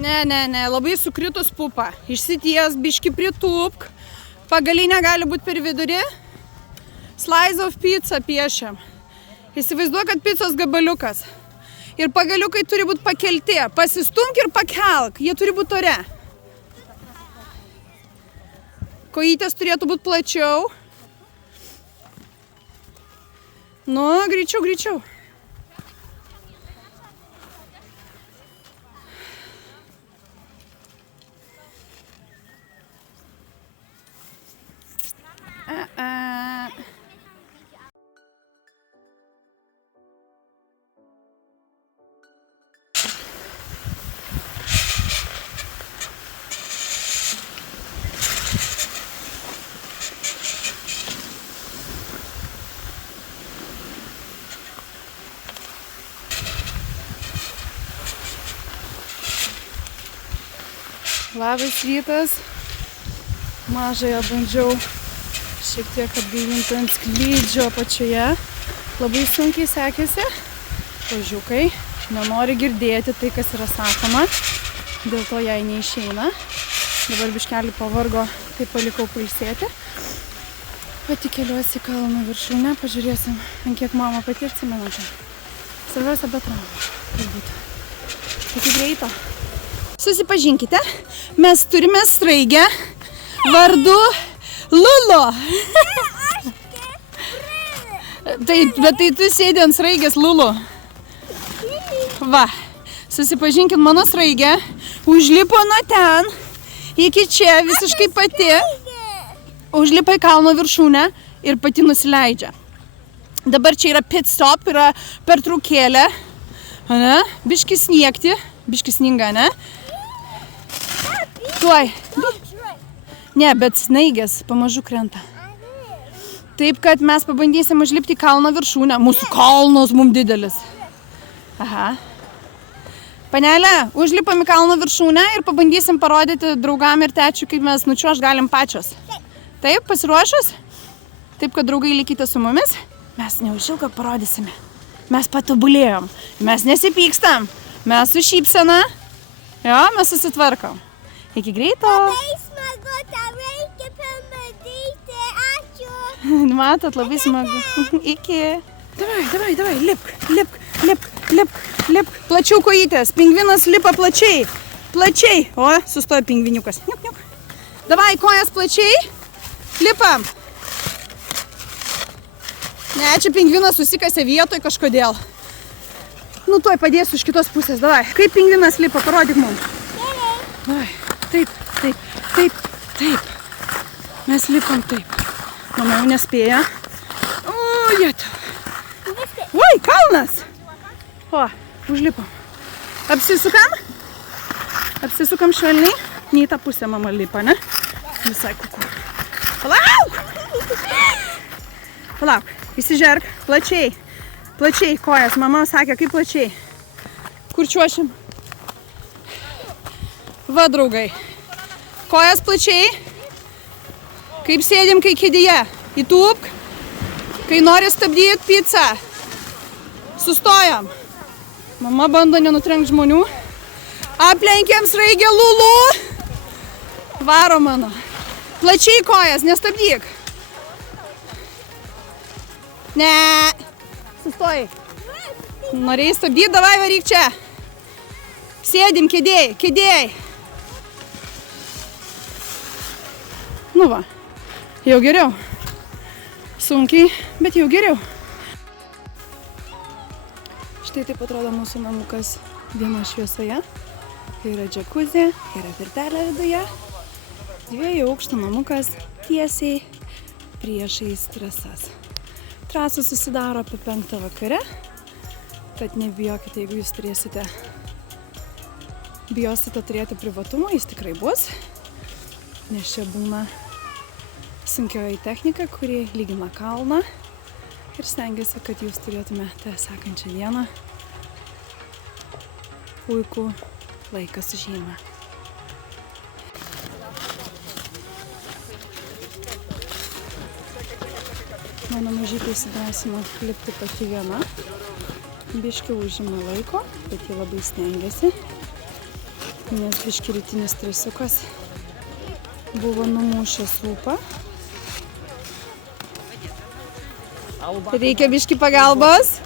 Ne, labai sukritus pupa. Išsities, biški pritūpk. Pagalinė gali būti per vidurį. Slice of pizza piešiam. Įsivaizduok, kad picos gabaliukas. Ir pagaliukai turi būti pakelti. Pasistumk ir pakelk. Jie turi būti ore. Kojytės turėtų būti plačiau. Nu, greičiau. Labas rytas. Mažąją bandžiau šiek tiek atgaivinti ant sklydžio apačioje. Labai sunkiai sekėsi. Ožiukai nenori girdėti tai, kas yra sakoma. Dėl to jai neišeina. Dabar biškelį pavargo, tai palikau pailsėti. Pati keliuosi į kalno viršūnę. Pažiūrėsim, ant kiek mama pati atsimenate. Svarbiausia be traumų. Galbūt. Iki greito. Susipažinkite, mes turime sraigę vardu Lulo. Taip, bet tai tu sėdi ant sraigės Lulo. Va, susipažinkit, mano sraigė užlipo nuo ten iki čia visiškai pati. Užlipa į kalno viršūnę ir pati nusileidžia. Dabar čia yra pit stop, yra pertraukėlė. Biški sniegti, biški sninga, ne? Tuoj. Ne, bet snaigės pamažu krenta. Taip, kad mes pabandysim užlipti į kalno viršūnę. Mūsų kalnos mums didelis. Aha. Panelė, užlipam į kalno viršūnę ir pabandysim parodyti draugam ir tečiui, kaip mes nučiuošt galim pačios. Taip, pasiruošus? Taip, kad draugai likite su mumis. Mes neužilgo parodysime. Mes patobulėjom. Mes nesipykstam. Mes su šypsena. Jo, mes susitvarkom. Iki greito. Labai smagu, tą reikia pamatyti. Ačiū. Matot, labai smagu. Iki. Davai, lipk. Plačiau kojytės. Pingvinas lipa plačiai. O, sustoja pingviniukas. Niuk. Davai, kojas plačiai. Lipam. Ne, čia pingvinas susikasė vietoj kažkodėl. Nu, tuoj padėsiu iš kitos pusės. Davai. Kaip pingvinas lipa, parodyk mums. Davai. Taip. Mes lipam taip. Mama jau nespėja. O, jėtų. Oi, kalnas. O, užlipam. Apsisukam švelniai. Ne į tą pusę mama lipa, ne? Visai kuku. Palauk. Įsižerk. Plačiai kojas. Mama sakė, kaip plačiai. Kur čiuošim? Va, draugai. Kojas plačiai. Kaip sėdim, kai kėdėje. Įtūpk. Kai nori stabdyti pizzą. Sustojam. Mama bando nenutrenkti žmonių. Aplenkiam sraigę Lulu. Varo mano. Plačiai kojas, nestabdyk. Ne. Sustojai. Norėjai stabdyti, davai varyk čia. Sėdim kėdėjai. Nu va, jau geriau. Sunkiai, bet jau geriau. Štai taip atrodo mūsų namukas dienos šviesoje. Yra džakuzė, yra virtelė viduje. 2 aukštų namukas tiesiai priešais trasas. Trasos susidaro apie 5 vakare, tad nebijokite, jeigu jūs bijosite turėti privatumą, jis tikrai bus, nes čia būna sunkioji technika, kuri lygina kalną ir stengiasi, kad jūs turėtumėte sekančią dieną puikų laiką su šeima. Mano mažytė įsidrąsino lipti pati viena. Biški užima laiko, bet jie labai stengiasi. Nes biški rytinis stresiukas buvo numušęs ūpą. Reikia biški pagalbos.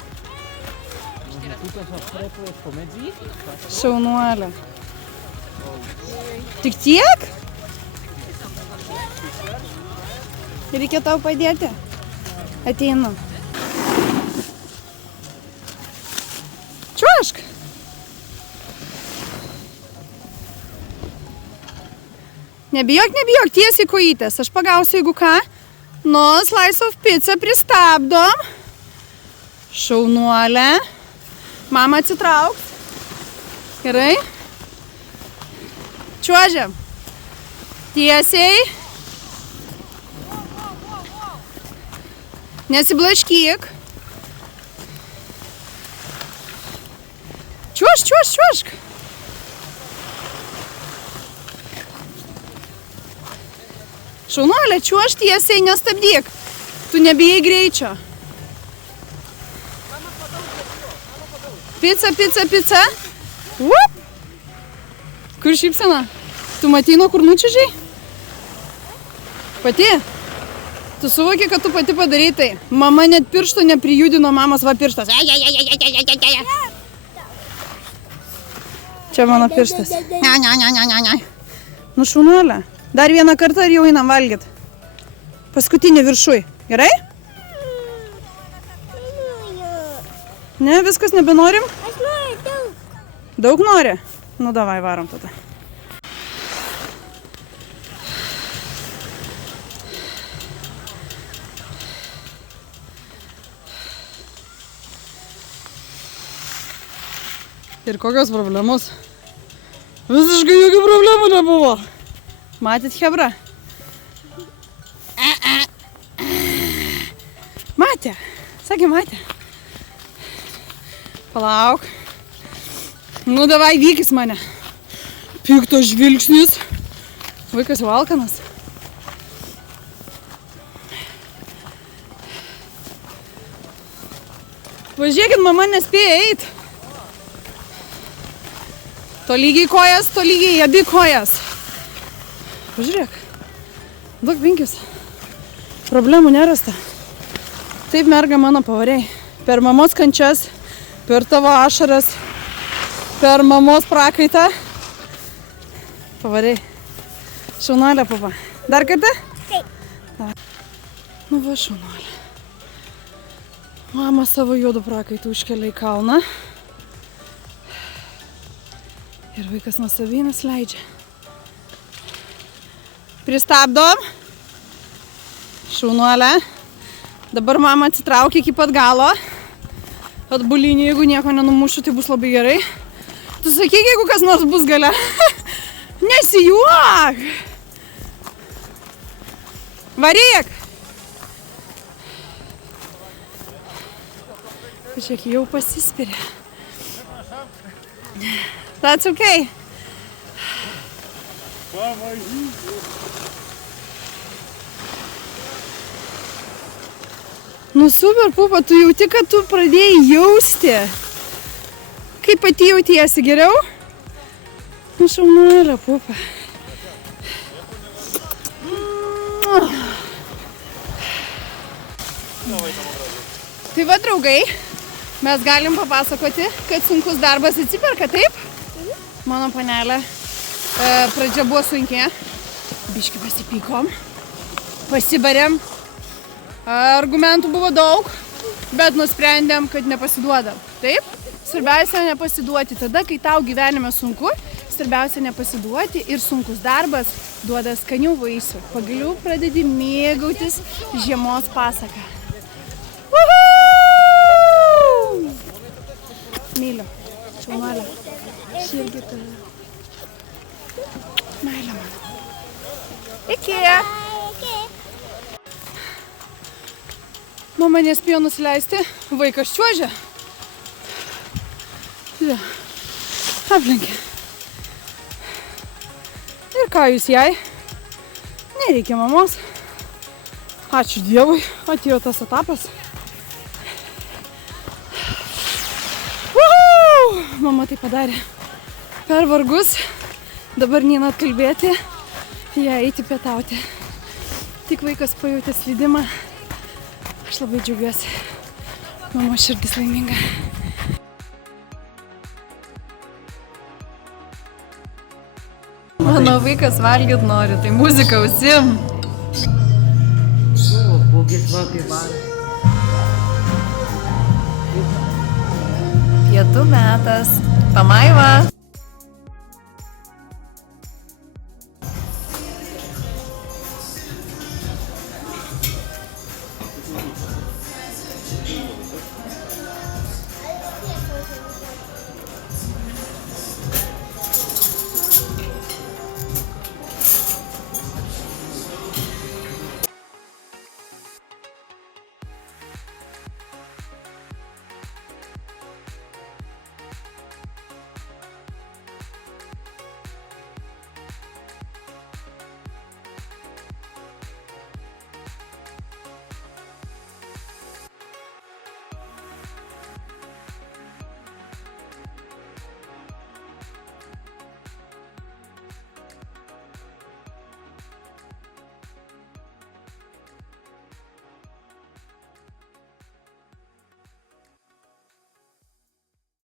Šaunuolė. Tik tiek? Reikia tau padėti? Ateinu. Čiuošk. Nebijok, tiesiai kojytės. Aš pagausiu, jeigu ką. Nu, slice of pizza pristabdom. Šaunuolė. Mama atsitrauks. Gerai. Čiuožiam. Tiesiai. Nesiblaškyk. Čiuošk. Šaunuolė, čiuošk tiesiai, nestabdyk. Tu nebijai greičio. Pica. Uop. Kur šypsena? Tu matei, nuo kur nučiužiai? Pati? Tu suvoki, kad tu pati padarai tai. Mama net piršto neprijudino, mamos va pirštas. Čia mano pirštas. Ne. Nu šaunuolė. Dar vieną kartą ir jau einam valgyt. Paskutinį viršui. Gerai? Ne, viskas nebenorim? Aš noriu daug. Daug nori? Nu davai, varom tada. Ir kokios problemos? Visiškai jokių problemų nebuvo. Matėt, hebra? Matė. Sakė, matė. Palauk. Nu, davai, vykis mane. Piktas žvilgsnis. Vaikas jau alkanas. Važiuokit, mama nespėja eit. Tolygiai kojas, tolygiai abi kojas. Pažiūrėk. Duok pinkis. Problemų nerasta. Taip, merga mano, pavarei. Per mamos kančias, per tavo ašaras, per mamos prakaitą. Pavarei. Šaunuolė, papa. Dar kartą? Taip. Nu va, šaunuolė. Mama savo juodų prakaitų užkelia į kalną. Ir vaikas nuosaviai nusileidžia. Pristabdom. Šaunuolė. Dabar mama atsitraukia iki pat galo. Atbulinį, jeigu nieko nenumušiu, tai bus labai gerai. Tu sakyk, jeigu kas nors bus gale. Nesijuok. Varyk. Žiūrėk, jau pasispiria. That's okay. Nu super, pupa, tu jauti, kad tu pradėjai jausti. Kaip pati jautiesi geriau? Nu šaunuolė, pupa. Tai va, draugai, mes galim papasakoti, kad sunkus darbas atsiperka, taip? Mano panelė, pradžia buvo sunki, biški pasipykom, pasibarėm, argumentų buvo daug, bet nusprendėm, kad nepasiduodam, taip? Svarbiausia nepasiduoti tada, kai tau gyvenime sunku, svarbiausia nepasiduoti ir sunkus darbas duoda skanių vaisių. Pagaliau pradedi mėgautis žiemos pasaką. Myliu, šaunuolė. Širgi tave. Meilė mano. Iki. Mama nespėjo nusileisti, vaikas čiuožia. Aplenkė. Ir ką jūs jai? Nereikia mamos. Ačiū Dievui, atėjo tas etapas. Mama tai padarė per vargus, Dabar neina kalbėti, ją eiti pietauti. Tik vaikas pajutė slydimą. Aš labai džiaugiuosi. Mano širdis laiminga. Mano vaikas valgyt nori, tai muziką ausim. Pietų metas. Pamaiva.